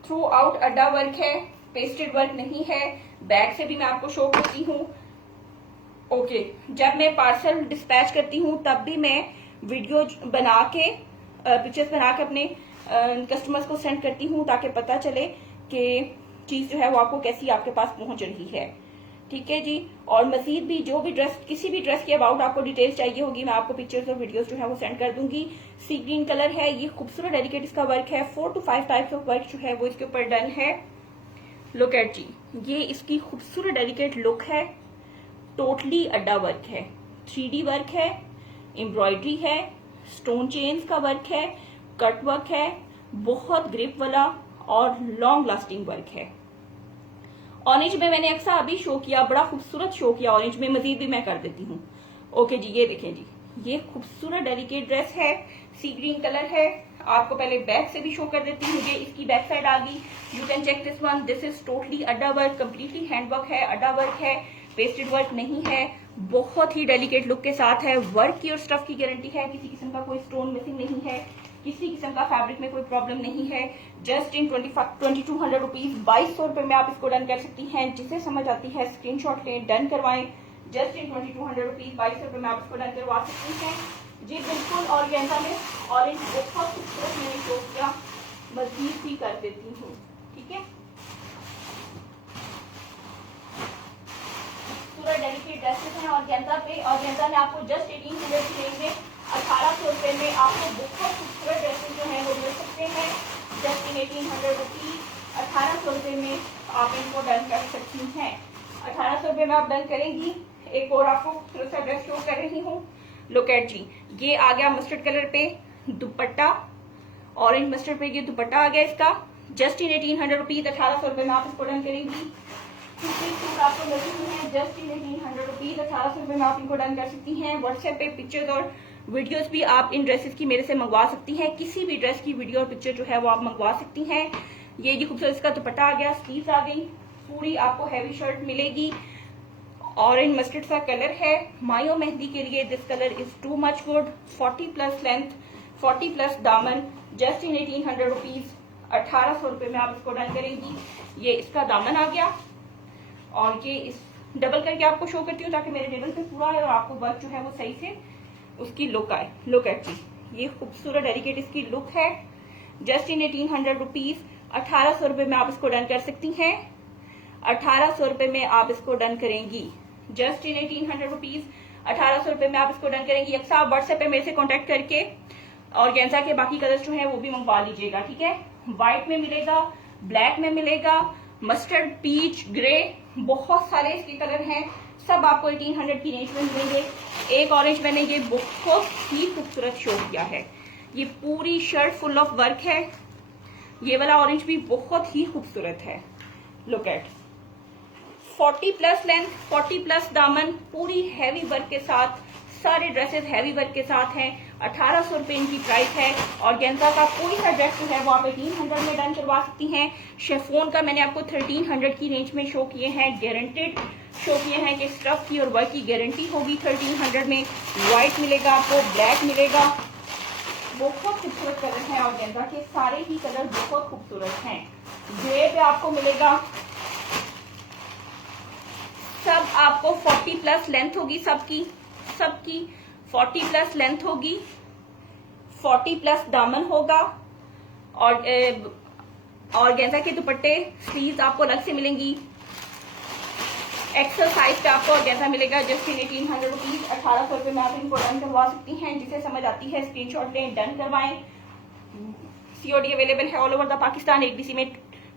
थ्रू आउट अड्डा वर्क है, पेस्टेड वर्क नहीं है। बैक से भी मैं आपको शो करती हूँ। ओके, जब मैं पार्सल डिस्पैच करती हूँ तब भी मैं वीडियो बना के, पिक्चर्स बना के अपने कस्टमर्स को सेंड करती हूँ ताकि पता चले कि चीज जो है वो आपको कैसी आपके पास पहुंच रही है, ठीक है जी? और मजीद भी जो भी ड्रेस, किसी भी ड्रेस के अबाउट आपको डिटेल्स चाहिए होगी, मैं आपको पिक्चर्स और वीडियोस जो है वो सेंड कर दूंगी। सी ग्रीन कलर है, ये खूबसूरत डेलिकेट इसका वर्क है। 4 to 5 टाइप्स ऑफ वर्क जो है वो इसके ऊपर डन है। लुक एट जी, ये इसकी खूबसूरत डेलिकेट लुक है। टोटली अड्डा वर्क है, 3D वर्क है, एम्ब्रॉयडरी है, स्टोन चेन्स का वर्क है, कट वर्क है, बहुत ग्रिप वाला और लॉन्ग लास्टिंग वर्क है। ऑरेंज में मैंने अक्सर अभी शो किया, बड़ा खूबसूरत शो किया ऑरेंज में, मजीद भी मैं कर देती हूँ। ओके जी, ये देखें जी, ये खूबसूरत डेलिकेट ड्रेस है, सी ग्रीन कलर है। आपको पहले बैक से भी शो कर देती हूँ, ये इसकी बैक साइड आ गई। You can check this one, this is totally adda work, completely hand work है, अड्डा वर्क है, पेस्टेड वर्क नहीं है, बहुत ही डेलिकेट लुक के साथ है। वर्क की और स्टफ की गारंटी है, किसी किस्म का कोई स्टोन मिसिंग नहीं है, किसी किस्म का फैब्रिक में कोई प्रॉब्लम नहीं है। जस्ट इन 2200 रुपीज, 2200 रुपए में आप इसको डन कर सकती हैं। जिसे समझ आती है स्क्रीनशॉट लें, डन करवाएं। जस्ट इन 2200 रुपीज, 2200 रुपए में आप इसको डन करवा सकती हैं जी, बिल्कुल। और गेंजा में ऑरेंज बहुत खूबसूरत मैंने शो किया, मजीद भी कर देती हूँ, ठीक है। पूरा डेलिकेट ड्रेसेस हैं और गेंजा पे, और गेंजा में आपको जस्ट 1800 की रेंज में 1800 रुपए में आपको बहुत खूबसूरत ड्रेसेस जो है वो मिल सकते हैं। जस्ट इन 1800 रुपीज, 1800 रुपए में आप इनको डन कर सकती हैं। 1800 रुपए में आप डन करेंगी। एक और आपको खूबसूरत सा ड्रेस शो कर रही हूँ, लुक एट जी, ये आ गया मस्टर्ड कलर पे दुपट्टा, ऑरेंज मस्टर्ड पे ये दुपट्टा आ गया इसका। जस्ट इन 1800 रुपीज, 1800 रुपए में आप इसको डन करेंगी। सूट आपको मिल रही है जस्ट इन 1800 रुपीज, 1800 रुपए में आप इनको डन कर सकती हैं। व्हाट्सएप पे पिक्चर्स और वीडियोस भी आप इन ड्रेसेस की मेरे से मंगवा सकती हैं। किसी भी ड्रेस की वीडियो और पिक्चर जो है वो आप मंगवा सकती हैं। ये जी खूबसूरत इसका दुपट्टा आ गया, स्लीव्स आ गई, पूरी आपको हैवी शर्ट मिलेगी। ऑरेंज मस्टर्ड सा कलर है, मायो मेहंदी के लिए this colour is to much good. 40 plus length, 40 plus दामन, जस्ट इन 1800 रुपीज, 1800 रुपए में आप इसको डन करेंगी। ये इसका दामन आ गया, और ये इस डबल करके आपको शो करती हूँ ताकि मेरे टेबल पे पूरा आए और आपको वर्क जो है वो सही से उसकी लुक आए। लुक एट जी, ये खूबसूरत डेलिकेट इसकी लुक है। जस्ट इन 1800 रुपीज, 1800 रुपए में आप इसको डन कर सकती हैं। 1800 रुपए में आप इसको डन करेंगी। जस्ट इन 1800 रुपीज, 1800 रुपए में आप इसको डन करेंगी। अक्सर आप व्हाट्सएप पे मेरे से कॉन्टेक्ट करके और गेंजा के बाकी कलर्स जो है वो भी मंगवा लीजिएगा, ठीक है। व्हाइट में मिलेगा, ब्लैक में मिलेगा, मस्टर्ड, पीच, ग्रे, बहुत सारे इसके कलर हैं, सब आपको 1800 की रेंज में मिलेंगे। एक ऑरेंज मैंने ये बहुत ही खूबसूरत शो किया है, ये पूरी शर्ट फुल ऑफ वर्क है। ये वाला ऑरेंज भी बहुत ही खूबसूरत है, look at. 40 plus length, 40 plus दामन, पूरी हैवी वर्क के साथ, सारे ड्रेसेस हैवी वर्क के साथ हैं। 1800 रुपए इनकी प्राइस है। और गेंजा का कोई सा ड्रेस जो है वो आप 1800 में डन करवा सकती हैं। शेफोन का मैंने आपको 1300 की रेंज में शो किए हैं, गारंटेड शो किए हैं कि स्टफ की और वर्क की गारंटी होगी। 1300 में व्हाइट मिलेगा आपको, ब्लैक मिलेगा, बहुत खूबसूरत कलर हैं और गेंजा के सारे ही कलर बहुत खूबसूरत हैं। ग्रे पे आपको मिलेगा, सब आपको 40 प्लस लेंथ होगी, सबकी 40 प्लस लेंथ होगी, 40 प्लस दामन होगा। और गेंजा के दुपट्टे स्लीव्स आपको अलग से मिलेंगी। एक्सल साइज पे आपको गेंजा मिलेगा जस्ट इन 1800 रुपीज, 1800 रुपए में आप इनको डन करवा सकती हैं। जिसे समझ आती है स्क्रीनशॉट लें, डन करवाएं। सीओडी अवेलेबल है ऑल ओवर द पाकिस्तान। एक डीसी में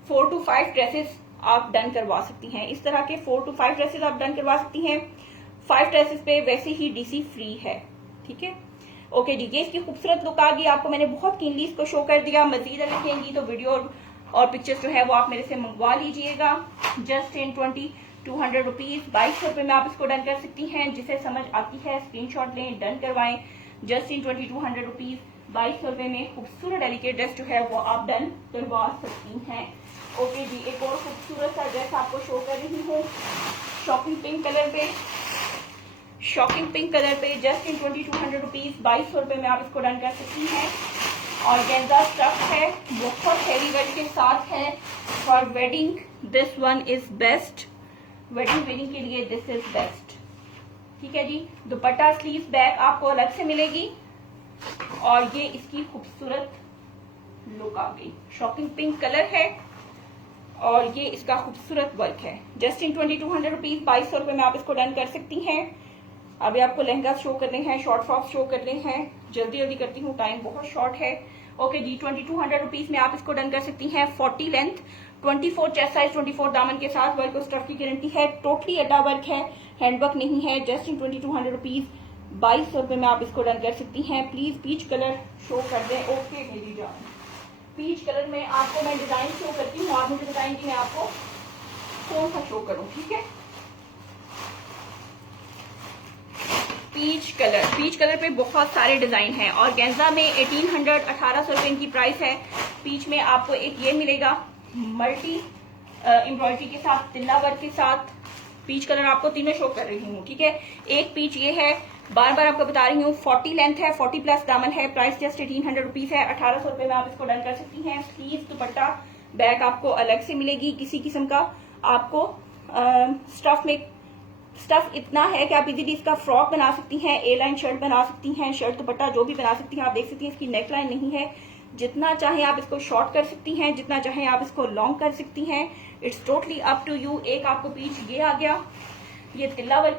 4 to 5 ड्रेसेस आप डन करवा सकती हैं। इस तरह के 4 to 5 ड्रेसेस आप डन करवा सकती हैं। 5 ड्रेसेस पे वैसे ही डीसी फ्री है, ठीक है। ओके जी, ये इसकी खूबसूरत लुक आ गई। आपको मैंने बहुत कीनली इसको शो कर दिया। मजीद अगर कहेंगी तो वीडियो और पिक्चर्स जो है वो आप मेरे से मंगवा लीजिएगा। जस्ट इन 2200 रुपीज, 2200 रुपए में आप इसको डन कर सकती हैं। जिसे समझ आती है स्क्रीनशॉट लें, डन करवाएं। जस्ट इन 2200 रुपीज, 2200 रुपए में खूबसूरत डेलिकेट ड्रेस जो है वो आप डन करवा सकती हैं। ओके जी, एक और खूबसूरत सा ड्रेस आपको शो कर रही हूँ, शॉकिंग पिंक कलर पे, शॉकिंग पिंक कलर पे। जस्ट इन 2200 रुपीज, 2200 रुपए में आप इसको डन कर सकती हैं। और गेंजा स्टफ है, बहुत हैवी वर्क के साथ है। For wedding this one is best, wedding wedding के लिए दिस इज बेस्ट, ठीक है जी। दुपट्टा, स्लीव, बैक आपको अलग से मिलेगी। और ये इसकी खूबसूरत लुक आ गई, शॉकिंग पिंक कलर है और ये इसका खूबसूरत वर्क है। जस्ट इन 2200 रुपीज, 2200 रुपए में आप इसको डन कर सकती हैं। अभी आपको लहंगा शो करने हैं, शॉर्ट फ्रॉक शो करने हैं, जल्दी जल्दी करती हूँ, टाइम बहुत शॉर्ट है। ओके जी, 2200 रुपीज में आप इसको डन कर सकती हैं। 40 लेंथ, 24 चेस्ट साइज, 24 दामन के साथ, वर्क और स्टफ की गारंटी है। टोटली अड्डा वर्क है, हैंडवर्क नहीं है। जस्ट इन 2200 रुपीज, 2200 रुपए में आप इसको डन कर सकती हैं। प्लीज पीच कलर शो कर दें। ओके मेरी जान, पीच कलर में आपको मैं डिजाइन शो करती हूँ और मुझे बताएंगी मैं आपको कौन सा शो करूं, ठीक है। पीच कलर पे बहुत सारे डिजाइन हैं और गेंजा में 1800 1800 रुपए इनकी प्राइस है। पीच में आपको एक ये मिलेगा मल्टी एम्ब्रॉयडरी के साथ, तिल्ला वर्क के साथ। पीच कलर आपको तीनों शो कर रही हूँ, ठीक है। एक पीच ये है, बार बार आपको बता रही हूँ, 40 लेंथ है, 40 प्लस दामन है, प्राइस जस्ट 1800 रुपीज है। 1800 रुपए में आप इसको डन कर सकती हैं। स्लीव, दुपट्टा, बैक आपको अलग से मिलेगी किसी किस्म का। आपको स्टफ इतना है कि आप इजीली इसका फ्रॉक बना सकती हैं, ए लाइन शर्ट बना सकती हैं, शर्ट दुपट्टा जो भी बना सकती हैं। आप देख सकती हैं इसकी नेक लाइन नहीं है, जितना चाहे आप इसको शॉर्ट कर सकती हैं, जितना चाहे आप इसको लॉन्ग कर सकती हैं। It's totally up to you. एक आपको पीच ये आ गया, ये तिल्ला वर्क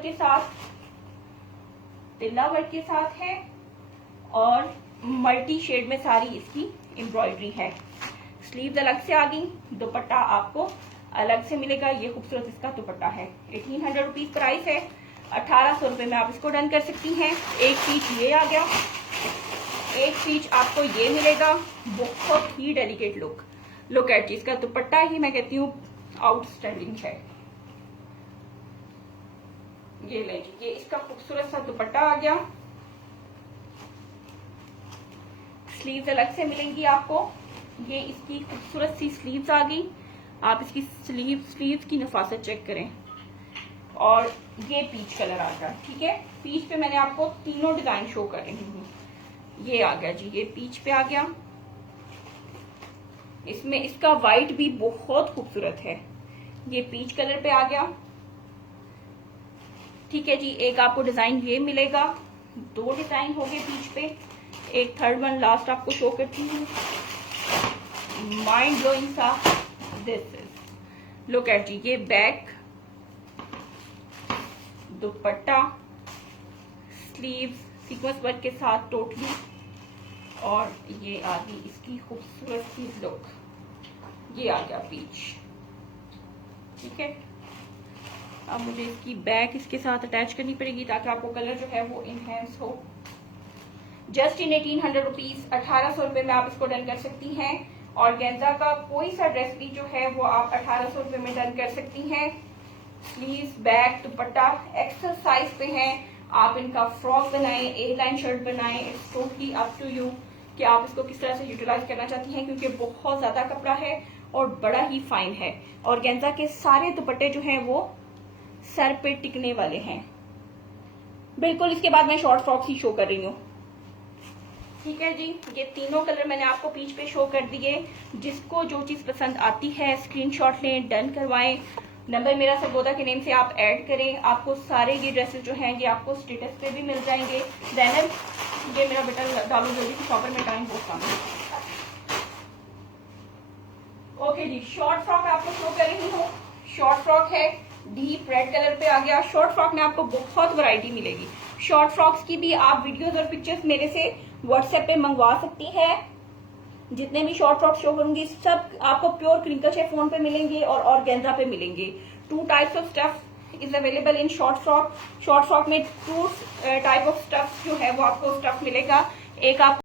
के साथ है और मल्टी शेड में सारी इसकी एम्ब्रॉयडरी है। स्लीव्स अलग से आ गई, दुपट्टा आपको अलग से मिलेगा। ये खूबसूरत इसका दुपट्टा है। 1800 रुपीज प्राइस है। 1800 रुपए में आप इसको डन कर सकती हैं। एक पीच ये आ गया, एक पीच आपको ये मिलेगा, बहुत ही डेलिकेट लुक एट। इसका दुपट्टा ही मैं कहती हूँ आउटस्टैंडिंग है। ये ले जी, ये इसका खूबसूरत सा दुपट्टा आ गया। स्लीव्स अलग से मिलेंगी आपको। ये इसकी खूबसूरत सी स्लीव्स आ गई। आप इसकी स्लीव्स की नफासत चेक करें। और ये पीच कलर आ गया, ठीक है। पीच पे मैंने आपको तीनों डिजाइन शो कर रही हूँ। ये आ गया जी, ये पीच पे आ गया। इसमें इसका व्हाइट भी बहुत खूबसूरत है। ये पीच कलर पे आ गया, ठीक है जी। एक आपको डिजाइन ये मिलेगा, दो डिजाइन हो गए पीच पे। एक थर्ड वन लास्ट आपको शो करती हूँ। माइंड ब्लोइंग सा दिस इज, लुक एट जी। ये back, dupatta, sleeves sequence work के साथ टोटली, और ये आ गई इसकी खूबसूरत सी लुक। ये आ गया पीच, ठीक है। अब मुझे इसकी बैक इसके साथ अटैच करनी पड़ेगी ताकि आपको कलर जो है वो इनहेंस हो। जस्ट इन 1800 रुपीज, 1800 रुपए में आप इसको डन कर सकती हैं। और गेंजा का कोई सा ड्रेस भी जो है वो आप 1800 रुपए में डन कर सकती हैं। स्लीव्स, बैक, दुपट्टा एक्सरसाइज पे हैं। आप इनका फ्रॉक बनाएं, ए लाइन शर्ट बनाएं। It's totally up to you कि आप इसको किस तरह से यूटिलाइज करना चाहती हैं, क्योंकि बहुत ज्यादा कपड़ा है और बड़ा ही फाइन है। और गेंजा के सारे दुपट्टे जो हैं वो सर पे टिकने वाले हैं बिल्कुल। इसके बाद मैं शॉर्ट फ्रॉक ही शो कर रही हूँ, ठीक है जी। ये तीनों कलर मैंने आपको पीच पे शो कर दिए। जिसको जो चीज पसंद आती है स्क्रीनशॉट लें, डन करवाएं। नंबर मेरा सरगोदा के नेम से आप ऐड करें। आपको सारे ये ड्रेसेस जो हैं ये आपको स्टेटस पे भी मिल जाएंगे। ज़ैनब, ये मेरा बेटा डालो जल्दी से, शॉपर में टाइम बहुत कम है। ओके जी, शॉर्ट फ्रॉक आपको शो कर रही हूँ। शॉर्ट फ्रॉक है, डीप रेड कलर पे आ गया। शॉर्ट फ्रॉक में आपको बहुत वैरायटी मिलेगी। शॉर्ट फ्रॉक्स की भी आप वीडियोस और पिक्चर्स मेरे से व्हाट्सएप पे मंगवा सकती हैं। जितने भी शॉर्ट फ्रॉक शो करूंगी सब आपको प्योर क्रिंकल शिफॉन पे मिलेंगे और ऑर्गेन्जा पे मिलेंगे। 2 types of stuff is available in short frock. Short frock में 2 टाइप ऑफ स्टफ जो है वो आपको स्टफ मिलेगा। एक आप